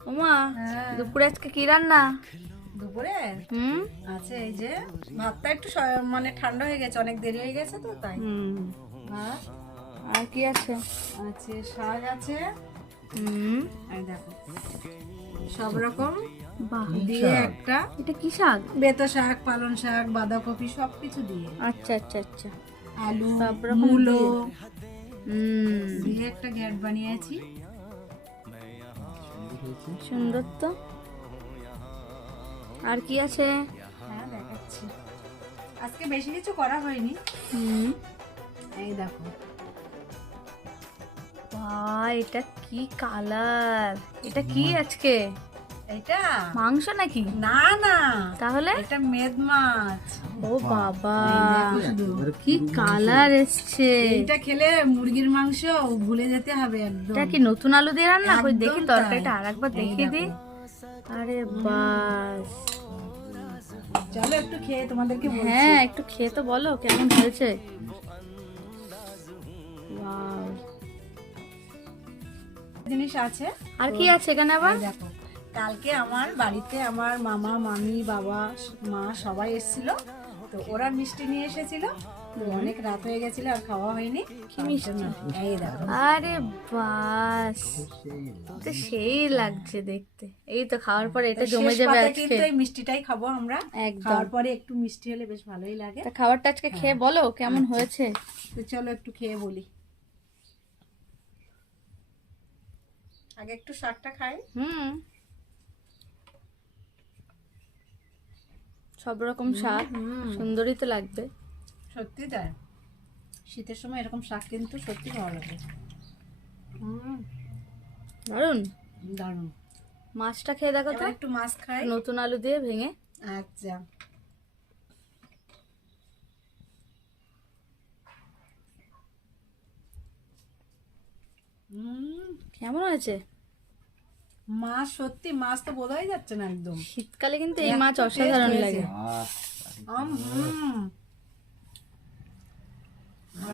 ওমা, হ্যাঁ। দুপুরে আজকে কি রান্না? দুপুরে হুম আছে এই যে ভাতটা একটু মানে ঠান্ডা হয়ে গেছে, অনেক দেরি হয়ে গেছে তো তাই। হুম ভাত আর কি আছে? আছে, শাক আছে, হুম এই দেখো সব রকম বাহ, দিয়ে একটা এটা কি শাক? বেতো শাক, পালং শাক, বাঁধাকপি সবকিছু দিয়ে, আচ্ছা আচ্ছা আচ্ছা, আলু, সব রকম মূলো হুম দিয়ে একটা ঘ্যাট বানিয়েছি। সুন্দর তো। আর কি আছে? হ্যাঁ দেখাচ্ছি, আজকে বেশি কিছু করা হয়নি। হুম এই দেখো বাহ, এটা কি কালার! এটা কি আজকে এটা মাংস নাকি? না না, তাহলে এটা মেদ মাছ। ও বাবা, এই দেখো শুধু, কি কালার এসছে! এইটা খেলে মুরগির মাংস ভুলে যেতে হবে একদম। এটা কি নতুন আলু দিয়ে রান্না? কই একদম দেখি তাই। তরকারিটা আরেকবার এই দেখিয়ে দেখো। দিই। আরে বাস, চলো একটু খেয়ে তোমাদেরকে বলছি। হ্যাঁ একটু খেয়ে তো বলো কেমন হয়েছে। ওয়াও, জিনিস আছে। আর কি আছে এখানে আবার? এই দেখো, কালকে আমার বাড়িতে আমার মামা, মামি, বাবা, মা সবাই এসেছিল, তো ওরা মিষ্টি নিয়ে এসেছিল। তো অনেক রাত হয়ে গেছিল আর খাওয়া হয়নি। কি মিষ্টি? এই দেখো, আরে বাস, তো সেই লাগছে দেখতে। এই তো খাওয়ার পরে এটা তো জমে শেষ যাবে পাতে আজকে। কিন্তু এই মিষ্টিটাই খাবো আমরা। একদম। খাওয়ার পরে একটু মিষ্টি হলে বেশ ভালোই লাগে। তা খাবারটা আজকে খেয়ে বলো কেমন আচ্ছা। হয়েছে। তো চলো একটু খেয়ে বলি। আগে একটু শাকটা খাই। হুম, সব রকম শাক সুন্দরই তো লাগবে। সত্যি তাই, শীতের সময় এরকম শাক কিন্তু সত্যি ভালো লাগে। দারুন। দারুণ। মাছটা খেয়ে দেখো তো, এবার একটু মাছ খাই। নতুন আলু দিয়ে ভেঙে। আচ্ছা, কেমন হয়েছে? মাছ সত্যি, মাছ তো বোঝাই যাচ্ছে না একদম। শীতকালে কিন্তু এই মাছ এত অসাধারণ taste লাগে। হয়েছে। হুম